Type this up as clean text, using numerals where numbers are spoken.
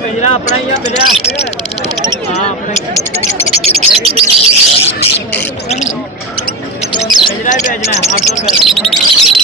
पिंजरा अपना ही है मिलिया हाँ अपना पिंजरा ही भेजना है 800 रुपये